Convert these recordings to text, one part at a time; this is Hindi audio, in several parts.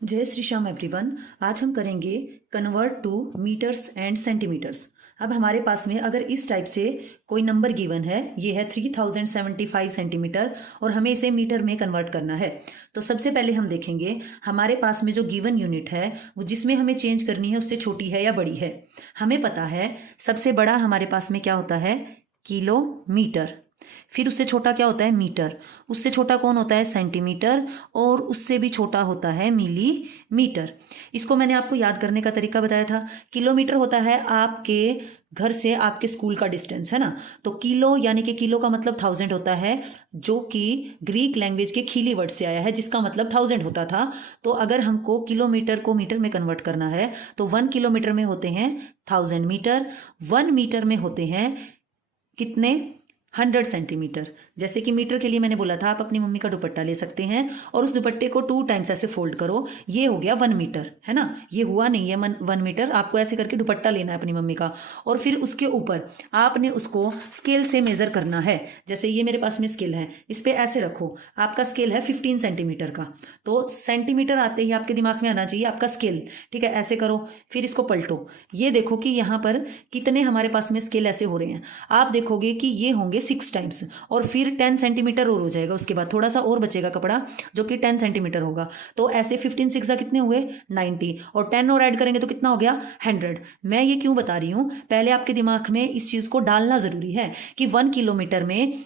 जय श्री श्याम एवरीवन। आज हम करेंगे convert to metres and centimetres. अब हमारे पास में अगर इस टाइप से कोई नंबर गिवन है, ये है 3075 सेंटीमीटर और हमें इसे मीटर में कन्वर्ट करना है। तो सबसे पहले हम देखेंगे हमारे पास में जो गिवन यूनिट है वो जिसमें हमें चेंज करनी है उससे छोटी है या बड़ी है। हमें पता है सबसे बड़ा हमारे पास में क्या होता है, किलोमीटर। फिर उससे छोटा क्या होता है, मीटर। उससे छोटा कौन होता है, सेंटीमीटर। और उससे भी छोटा होता है मिलीमीटर। इसको मैंने आपको याद करने का तरीका बताया था। किलोमीटर होता है आपके घर से आपके स्कूल का डिस्टेंस, है ना। तो किलो यानी कि किलो का मतलब 1000 होता है, जो कि ग्रीक लैंग्वेज के खीली वर्ड से आया है जिसका मतलब 1000 होता था। तो अगर हमको किलोमीटर को मीटर में कन्वर्ट करना है तो 1 किलोमीटर में होते हैं 1000 मीटर। 1 मीटर में होते हैं कितने, 100 सेंटीमीटर। जैसे कि मीटर के लिए मैंने बोला था आप अपनी मम्मी का दुपट्टा ले सकते हैं और उस दुपट्टे को 2 टाइम्स ऐसे फोल्ड करो, ये हो गया 1 मीटर, है ना। ये हुआ नहीं है 1 मीटर। आपको ऐसे करके दुपट्टा लेना है अपनी मम्मी का और फिर उसके ऊपर आपने उसको स्केल से मेजर करना है। जैसे ये मेरे पास में स्केल है, इस पर ऐसे रखो। आपका स्केल है 15 सेंटीमीटर का, तो सेंटीमीटर आते ही आपके दिमाग में आना चाहिए आपका स्केल। ठीक है, ऐसे करो, फिर इसको पलटो। ये देखो कि यहाँ पर कितने हमारे पास में स्केल ऐसे हो रहे हैं। आप देखोगे कि ये होंगे 6 टाइम्स और फिर 10 सेंटीमीटर और हो जाएगा। उसके बाद थोड़ा सा और बचेगा कपड़ा जो कि 10 सेंटीमीटर होगा। तो ऐसे 15 6 कितने हुए, 90, और 10 और ऐड करेंगे तो कितना हो गया, 100। मैं ये क्यों बता रही हूं, पहले आपके दिमाग में इस चीज को डालना जरूरी है कि 1 किलोमीटर में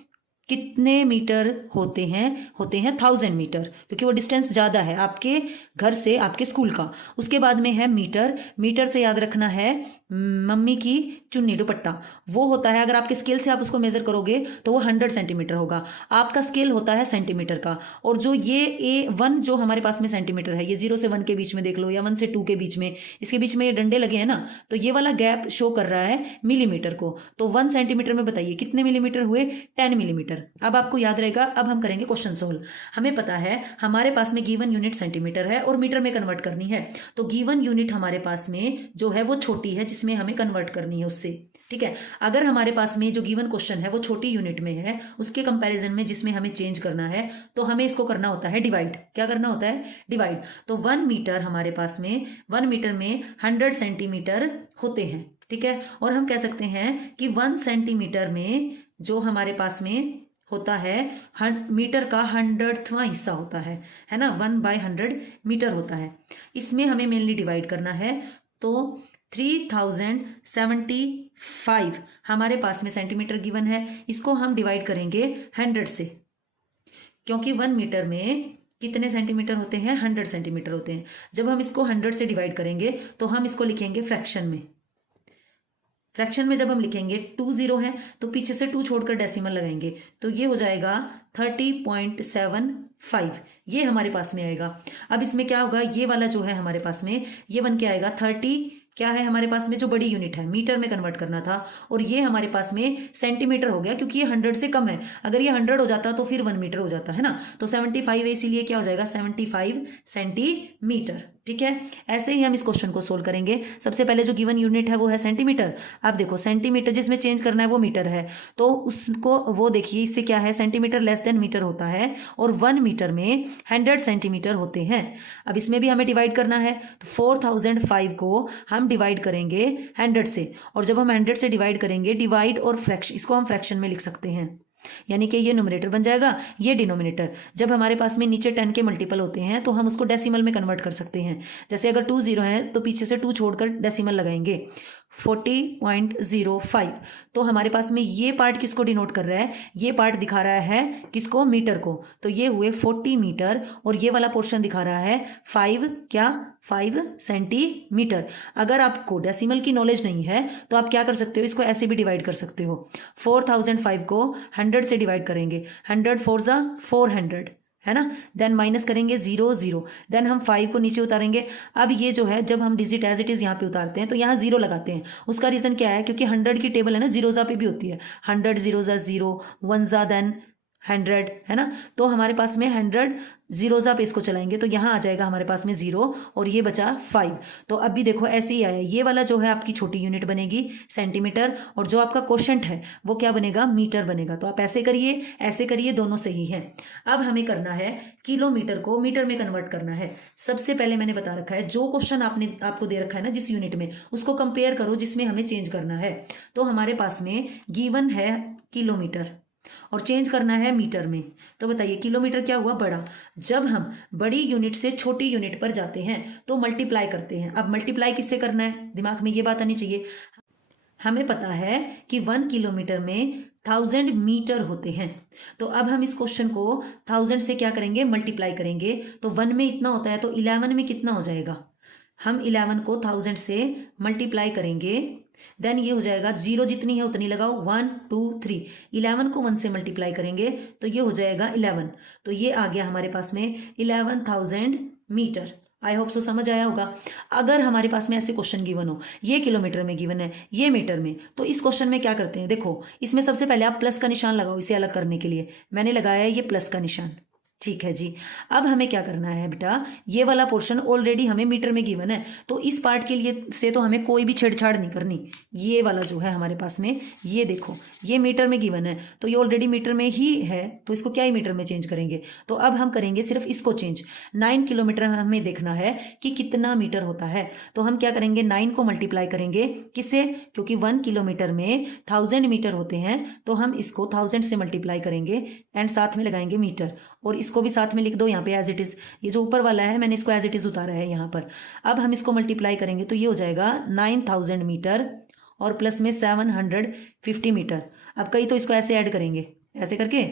कितने मीटर होते हैं 1000 मीटर, क्योंकि वो डिस्टेंस ज़्यादा है आपके घर से आपके स्कूल का। उसके बाद में है मीटर। मीटर से याद रखना है मम्मी की चुन्नी दुपट्टा, वो होता है, अगर आपके स्केल से आप उसको मेजर करोगे तो वो 100 सेंटीमीटर होगा। आपका स्केल होता है सेंटीमीटर का। और जो ये A1 जो हमारे पास में सेंटीमीटर है, ये 0 से 1 के बीच में देख लो या 1 से 2 के बीच में, इसके बीच में ये डंडे लगे हैं ना, तो ये वाला गैप शो कर रहा है मिलीमीटर को। तो 1 सेंटीमीटर में बताइए कितने मिलीमीटर हुए, 10 मिलीमीटर। अब आपको याद रहेगा। अब हम करेंगे क्वेश्चन सोल्व। हमें पता है हमारे पास में गिवन यूनिट सेंटीमीटर है और मीटर में कन्वर्ट करनी है। तो गिवन यूनिट हमारे पास में जो है वो छोटी है जिसमें हमें कन्वर्ट करनी है उससे। ठीक है, अगर हमारे पास में जो गिवन क्वेश्चन है वो छोटी यूनिट में है उसके कंपैरिजन में जिसमें हमें चेंज करना है, तो हमें इसको करना होता है डिवाइड। क्या करना होता है, डिवाइड। तो 1 मीटर हमारे पास में, 1 मीटर में 100 सेंटीमीटर होते हैं। ठीक है, और हम कह सकते हैं कि 1 सेंटीमीटर में जो हमारे पास में होता है मीटर का 100वां हिस्सा होता है ना। 1/100 मीटर होता है। इसमें हमें मेनली डिवाइड करना है। तो 3075 हमारे पास में सेंटीमीटर गिवन है, इसको हम डिवाइड करेंगे 100 से, क्योंकि 1 मीटर में कितने सेंटीमीटर होते हैं, 100 सेंटीमीटर होते हैं। जब हम इसको 100 से डिवाइड करेंगे तो हम इसको लिखेंगे फ्रैक्शन में। फ्रैक्शन में जब हम लिखेंगे 2 0 है तो पीछे से 2 छोड़कर डेसिमल लगाएंगे, तो ये हो जाएगा 30.75। ये हमारे पास में आएगा। अब इसमें क्या होगा, ये वाला जो है हमारे पास में ये बन के आएगा 30, क्या है हमारे पास में जो बड़ी यूनिट है, मीटर में कन्वर्ट करना था, और ये हमारे पास में सेंटीमीटर हो गया क्योंकि ये 100 से कम है। अगर ये 100 हो जाता तो फिर 1 मीटर हो जाता, है ना। तो 75 है, इसीलिए क्या हो जाएगा 75 सेंटीमीटर। ठीक है, ऐसे ही हम इस क्वेश्चन को सोल्व करेंगे। सबसे पहले जो गिवन यूनिट है वो है सेंटीमीटर। आप देखो सेंटीमीटर जिसमें चेंज करना है वो मीटर है, तो उसको वो देखिए, इससे क्या है, सेंटीमीटर लेस देन मीटर होता है और 1 मीटर में 100 सेंटीमीटर होते हैं। अब इसमें भी हमें डिवाइड करना है, तो 4005 को हम डिवाइड करेंगे 100 से, और जब हम 100 से डिवाइड करेंगे, डिवाइड और फ्रैक्शन, इसको हम फ्रैक्शन में लिख सकते हैं, यानी कि ये न्यूमरेटर बन जाएगा, ये डिनोमिनेटर। जब हमारे पास में नीचे 10 के मल्टीपल होते हैं तो हम उसको डेसिमल में कन्वर्ट कर सकते हैं। जैसे अगर 2 0 है तो पीछे से 2 छोड़कर डेसिमल लगाएंगे, 40.05। तो हमारे पास में ये पार्ट किसको डिनोट कर रहा है, ये पार्ट दिखा रहा है किसको, मीटर को। तो ये हुए 40 मीटर और ये वाला पोर्शन दिखा रहा है 5 सेंटीमीटर। अगर आपको डेसिमल की नॉलेज नहीं है तो आप क्या कर सकते हो, इसको ऐसे भी डिवाइड कर सकते हो। 4005 को 100 से डिवाइड करेंगे, 100 4 जा 400, है ना। देन माइनस करेंगे 0 0, देन हम 5 को नीचे उतारेंगे। अब ये जो है जब हम डिजिट एज इट इज यहाँ पे उतारते हैं तो यहाँ 0 लगाते हैं। उसका रीजन क्या है, क्योंकि 100 की टेबल है ना, जीरोजा पे भी होती है। 100 0 जा 0, 1 जा देन 100 है ना, तो हमारे पास में 100 जीरोज़ा पे इसको चलाएंगे तो यहाँ आ जाएगा हमारे पास में 0 और ये बचा 5। तो अब भी देखो ऐसे ही आया, ये वाला जो है आपकी छोटी यूनिट बनेगी सेंटीमीटर, और जो आपका क्वोशंट है वो क्या बनेगा, मीटर बनेगा। तो आप ऐसे करिए, दोनों सही है। अब हमें करना है किलोमीटर को मीटर में कन्वर्ट करना है। सबसे पहले मैंने बता रखा है जो क्वेश्चन आपको दे रखा है ना जिस यूनिट में, उसको कंपेयर करो जिसमें हमें चेंज करना है। तो हमारे पास में गिवन है किलोमीटर और चेंज करना है मीटर में। तो बताइए किलोमीटर क्या हुआ, बड़ा। जब हम बड़ी यूनिट से छोटी यूनिट पर जाते हैं तो मल्टीप्लाई करते हैं। अब मल्टीप्लाई किससे करना है, दिमाग में ये बात आनी चाहिए। हमें पता है कि 1 किलोमीटर में 1000 मीटर होते हैं। तो अब हम इस क्वेश्चन को 1000 से क्या करेंगे, मल्टीप्लाई करेंगे। तो 1 में इतना होता है तो 11 में कितना हो जाएगा, हम 11 को 1000 से मल्टीप्लाई करेंगे, देन ये हो जाएगा, 0 जितनी है उतनी लगाओ, 1 2 3, 11 को 1 से मल्टीप्लाई करेंगे तो ये हो जाएगा 11। तो ये आ गया हमारे पास में 11,000 मीटर। आई होप सो समझ आया होगा। अगर हमारे पास में ऐसे क्वेश्चन गिवन हो, ये किलोमीटर में गिवन है, ये मीटर में, तो इस क्वेश्चन में क्या करते हैं, देखो इसमें सबसे पहले आप प्लस का निशान लगाओ इसे अलग करने के लिए। मैंने लगाया है ये प्लस का निशान, ठीक है जी। अब हमें क्या करना है बेटा, ये वाला पोर्शन ऑलरेडी हमें मीटर में गिवन है, तो इस पार्ट के लिए से तो हमें कोई भी छेड़छाड़ नहीं करनी। ये वाला जो है हमारे पास में, ये देखो ये मीटर में गिवन है तो ये ऑलरेडी मीटर में ही है, तो इसको क्या ही मीटर में चेंज करेंगे। तो अब हम करेंगे सिर्फ इसको चेंज। 9 किलोमीटर हमें देखना है कि कितना मीटर होता है। तो हम क्या करेंगे, 9 को मल्टीप्लाई करेंगे किससे, क्योंकि 1 किलोमीटर में 1000 मीटर होते हैं, तो हम इसको 1000 से मल्टीप्लाई करेंगे एंड साथ में लगाएंगे मीटर, और इसको भी साथ में लिख दो यहाँ पे एज इट इज। ये जो ऊपर वाला है मैंने इसको एज इट इज उतारा है यहाँ पर। अब हम इसको मल्टीप्लाई करेंगे तो ये हो जाएगा 9000 मीटर और प्लस में 750 मीटर। अब कई तो इसको ऐसे ऐड करेंगे, ऐसे करके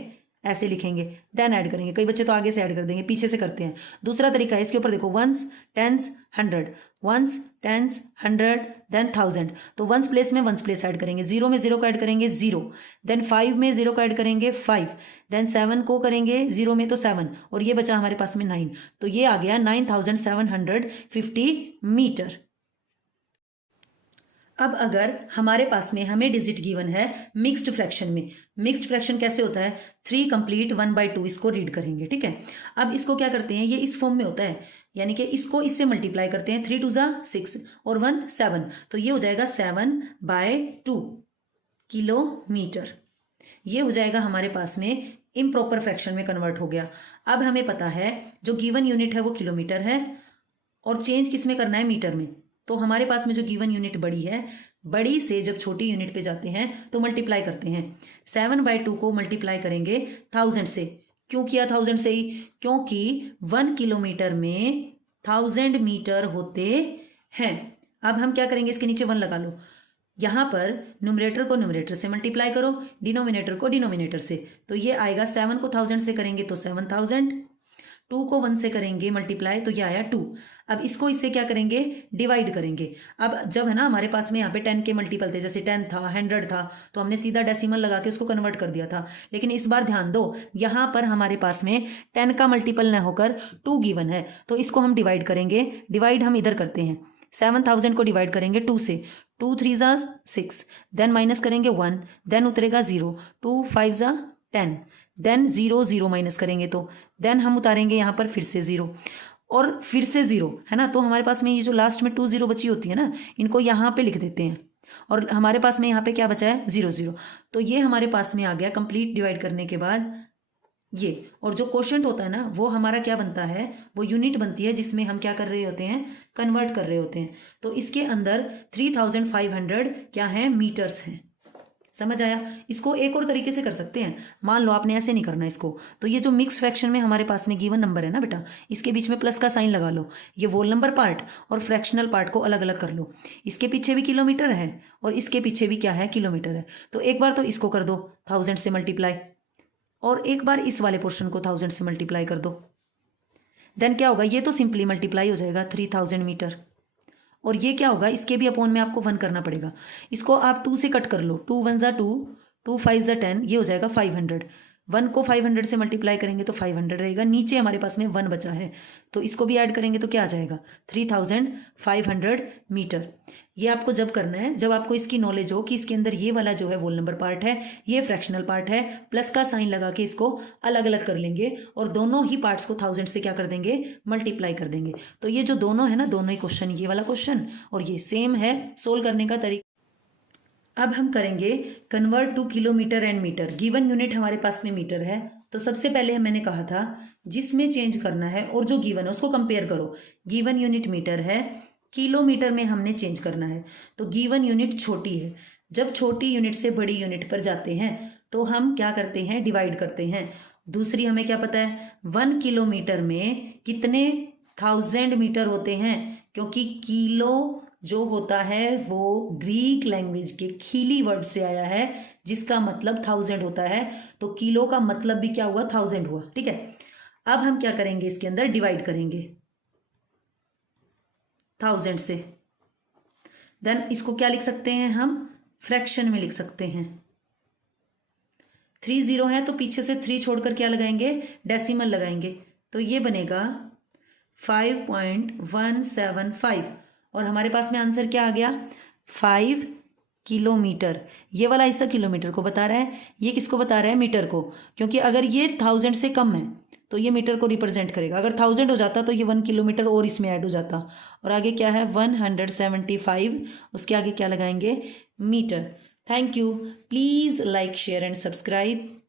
ऐसे लिखेंगे, देन ऐड करेंगे। कई बच्चे तो आगे से ऐड कर देंगे, पीछे से करते हैं। दूसरा तरीका है, इसके ऊपर देखो 1s 10s 100, 1s 10s 100 then 1000। तो 1s प्लेस में 1s प्लेस ऐड करेंगे, 0 में 0 को ऐड करेंगे 0, देन 5 में 0 को ऐड करेंगे 5, देन 7 को करेंगे 0 में तो 7, और ये बचा हमारे पास में 9। तो ये आ गया 9750 मीटर। अब अगर हमारे पास में हमें डिजिट गिवन है मिक्स्ड फ्रैक्शन में, मिक्स्ड फ्रैक्शन कैसे होता है, 3 कंप्लीट 1/2, इसको रीड करेंगे, ठीक है। अब इसको क्या करते हैं, ये इस फॉर्म में होता है, यानी कि इसको इससे मल्टीप्लाई करते हैं, 3 2 6 और 1 7, तो ये हो जाएगा 7/2 किलोमीटर। ये हो जाएगा हमारे पास में इम्प्रॉपर फ्रैक्शन में कन्वर्ट हो गया। अब हमें पता है जो गिवन यूनिट है वो किलोमीटर है और चेंज किस में करना है, मीटर में। तो हमारे पास में जो गिवन यूनिट बड़ी है, बड़ी से जब छोटी यूनिट पे जाते हैं तो मल्टीप्लाई करते हैं। 7/2 को मल्टीप्लाई करेंगे 1000 से। क्यों किया 1000 से ही, क्योंकि 1 किलोमीटर में 1000 मीटर होते हैं। अब हम क्या करेंगे, इसके नीचे 1 लगा लो, यहाँ पर न्यूमरेटर को न्यूमरेटर से मल्टीप्लाई करो, डिनोमिनेटर को डिनोमिनेटर से। तो ये आएगा 7 को 1000 से करेंगे तो 7000, 2 को 1 से करेंगे मल्टीप्लाई तो ये आया 2। अब इसको इससे क्या करेंगे, डिवाइड करेंगे। अब जब है ना हमारे पास में यहाँ पे 10 के मल्टीपल थे, जैसे 10 था 100 था, तो हमने सीधा डेसिमल लगा के उसको कन्वर्ट कर दिया था। लेकिन इस बार ध्यान दो, यहाँ पर हमारे पास में 10 का मल्टीपल न होकर 2 गिवन है, तो इसको हम डिवाइड करेंगे। डिवाइड हम इधर करते हैं, 7000 को डिवाइड करेंगे 2 से, 2 3 6, देन माइनस करेंगे 1, देन उतरेगा 0, 2 5 10, देन 0 0 माइनस करेंगे तो देन हम उतारेंगे यहाँ पर फिर से 0 और फिर से 0, है ना। तो हमारे पास में ये जो लास्ट में 2 0 बची होती है ना, इनको यहाँ पे लिख देते हैं, और हमारे पास में यहाँ पे क्या बचा है, 0 0। तो ये हमारे पास में आ गया कंप्लीट डिवाइड करने के बाद ये। और जो क्वोशंट होता है ना वो हमारा क्या बनता है, वो यूनिट बनती है जिसमें हम क्या कर रहे होते हैं, कन्वर्ट कर रहे होते हैं। तो इसके अंदर 3500 क्या है, मीटर्स हैं। समझ आया। इसको एक और तरीके से कर सकते हैं, मान लो आपने ऐसे नहीं करना इसको, तो ये जो मिक्स फ्रैक्शन में हमारे पास में गिवन नंबर है ना बेटा, इसके बीच में प्लस का साइन लगा लो, ये वोल नंबर पार्ट और फ्रैक्शनल पार्ट को अलग अलग कर लो। इसके पीछे भी किलोमीटर है और इसके पीछे भी क्या है, किलोमीटर है। तो एक बार तो इसको कर दो 1000 से मल्टीप्लाई, और एक बार इस वाले पोर्शन को 1000 से मल्टीप्लाई कर दो। देन क्या होगा, ये तो सिंपली मल्टीप्लाई हो जाएगा 3000 मीटर, और ये क्या होगा, इसके भी अपोन में आपको 1 करना पड़ेगा। इसको आप 2 से कट कर लो, 2 1 2, 2 5 10, ये हो जाएगा 500। 1 को 500 से मल्टीप्लाई करेंगे तो 500 रहेगा, नीचे हमारे पास में 1 बचा है तो इसको भी ऐड करेंगे तो क्या आ जाएगा 3500 मीटर। ये आपको जब करना है जब आपको इसकी नॉलेज हो कि इसके अंदर ये वाला जो है होल नंबर पार्ट है, ये फ्रैक्शनल पार्ट है, प्लस का साइन लगा के इसको अलग अलग कर लेंगे और दोनों ही पार्ट्स को 1000 से क्या कर देंगे मल्टीप्लाई कर देंगे। तो ये जो दोनों है ना, दोनों ही क्वेश्चन, ये वाला क्वेश्चन और ये सेम है, सोल्व करने का तरीका। अब हम करेंगे convert to kilometre and metre. Given unit हमारे पास में मीटर है, तो सबसे पहले मैंने कहा था जिसमें चेंज करना है और जो गिवन है उसको कंपेयर करो। गिवन यूनिट मीटर है, किलोमीटर में हमने चेंज करना है, तो गिवन यूनिट छोटी है। जब छोटी यूनिट से बड़ी यूनिट पर जाते हैं तो हम क्या करते हैं, डिवाइड करते हैं। दूसरी हमें क्या पता है 1 किलोमीटर में कितने 1000 मीटर होते हैं, क्योंकि किलो जो होता है वो ग्रीक लैंग्वेज के खीली वर्ड से आया है जिसका मतलब 1000 होता है, तो किलो का मतलब भी क्या हुआ 1000 हुआ। ठीक है, अब हम क्या करेंगे, इसके अंदर डिवाइड करेंगे 1000 से। देन इसको क्या लिख सकते हैं हम, फ्रैक्शन में लिख सकते हैं। 3 0 है तो पीछे से 3 छोड़कर क्या लगाएंगे, डेसिमल लगाएंगे, तो ये बनेगा 5.175 और हमारे पास में आंसर क्या आ गया 5 किलोमीटर। ये वाला हिस्सा किलोमीटर को बता रहा है, ये किसको बता रहा है मीटर को, क्योंकि अगर ये 1000 से कम है तो ये मीटर को रिप्रेजेंट करेगा, अगर 1000 हो जाता तो ये 1 किलोमीटर और इसमें ऐड हो जाता। और आगे क्या है 175, उसके आगे क्या लगाएंगे metre. Thank you, please like share and subscribe.